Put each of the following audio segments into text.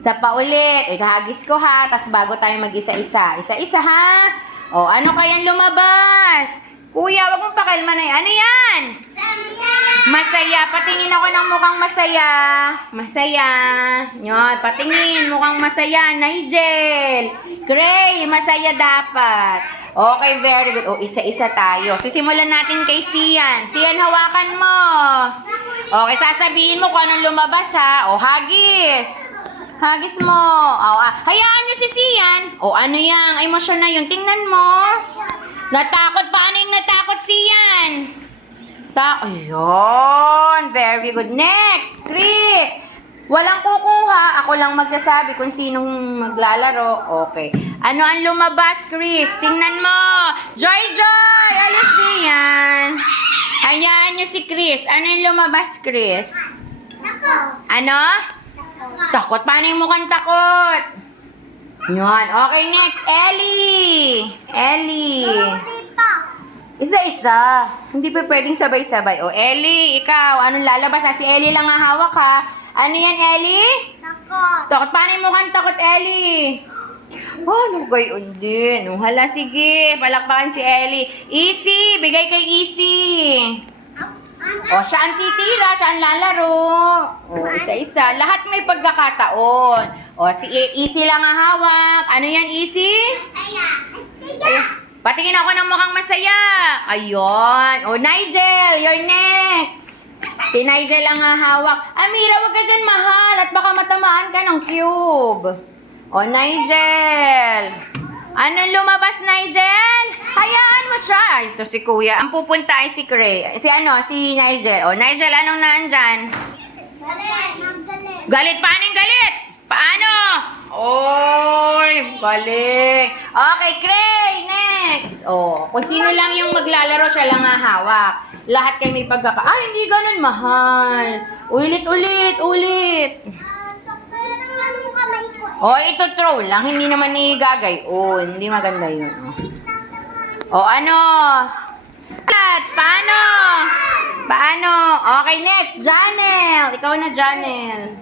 Isa pa ulit. Ihagis ko ha. Tapos bago tayo mag-isa-isa. Isa-isa ha. O, ano kayang lumabas? Kuya, wag mong pakalma na yan. Ano yan? Masaya. Patingin ako ng mukhang masaya. Masaya. Yun, patingin. Mukhang masaya. Nigel. Gray, masaya dapat. Okay, very good. O, isa-isa tayo. Sisimulan natin kay Sian. Sian, hawakan mo. Okay, sasabihin mo kung anong lumabas ha. O, hagis. Hagis mo. O, hayaan niyo si Sian. O, ano yan? Emosyon na yun. Tingnan mo. Natakot. Paano yung natakot Sian? Ayun. Very good. Next, Chris. Walang kukuha. Ako lang magsasabi kung sinong maglalaro. Okay. Ano ang lumabas, Chris? Tingnan mo. Joy! Alis din yan. Hayaan niyo si Chris. Ano yung lumabas, Chris? Ano? Takot. Paano yung mukhang takot? Yun. Okay, next. Ellie. Isa-isa. Hindi pa pwedeng sabay-sabay. O, Ellie, ikaw. Anong lalabas? Si Ellie lang ang hawak, ha? Ano yan, Ellie? Takot. Paano yung mukhang takot, Ellie? Ano gayon din? Hala, sige. Palakpakan si Ellie. Easy. Bigay kay Easy. O, siya ang titira. Siya ang lalaro. O, isa-isa. Lahat may pagkakataon. O, si Easy lang ang hawak. Ano yan, Easy? Ayun. Patingin ako ng mukhang masaya. Ayun. O, Nigel, you're next. Si Nigel ang hahawak. Amira, wag ka dyan, mahal. At baka matamaan ka ng cube. O, Nigel. Anong lumabas, Nigel? Hayaan mo siya. Ay, ito si Kuya. Ang pupunta ay si Cray. Si Nigel. O, Nigel, anong nandyan? Galit. Paano yung galit? Paano? Oy, galing. Okay, Cray, next. O, kung sino lang yung maglalaro, siya lang hahawak. Lahat kayo may hindi ganun, mahal. Ulit. O, ito throw lang. Hindi naman igagay. O, hindi maganda yun. O, ano? Paano? Okay, next. Janelle. Ikaw na, Janelle.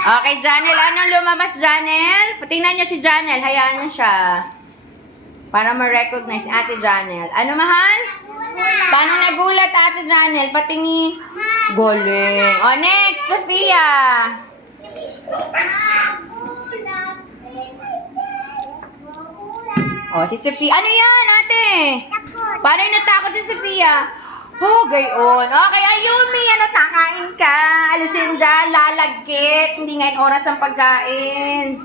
Okay, Janelle. Anong lumabas, Janelle? Patingnan niyo si Janelle. Hayaan niyo siya. Para ma-recognize Ate Janelle. Ano, mahal? Paano nagulat, Ate Janelle? Patingin. Galing. O, next, Sophia. O, si Sophia. Ano yan, ate? Paano yung natakot si Sophia? Oh, gayon. Okay, Ayumi, natakain ka. Alisin dyan, lalagkit. Hindi ngayon oras ang pagkain.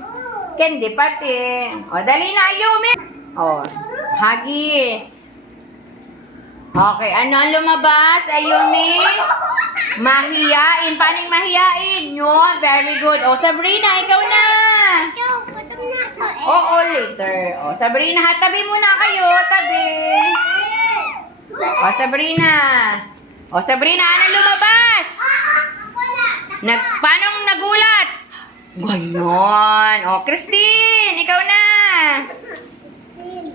Kendi pati. O, dali na, Ayumi. O, hagis. Okay, ano ang lumabas, Ayumi? Mahiyain. Paano yung mahiyain? Yun, very good. O, Sabrina, ikaw na. Oo, later. O, Sabrina, tabi muna kayo. Tabi. O, Sabrina, anong lumabas? Paano nagulat? Ganyan. O, Christine, ikaw na.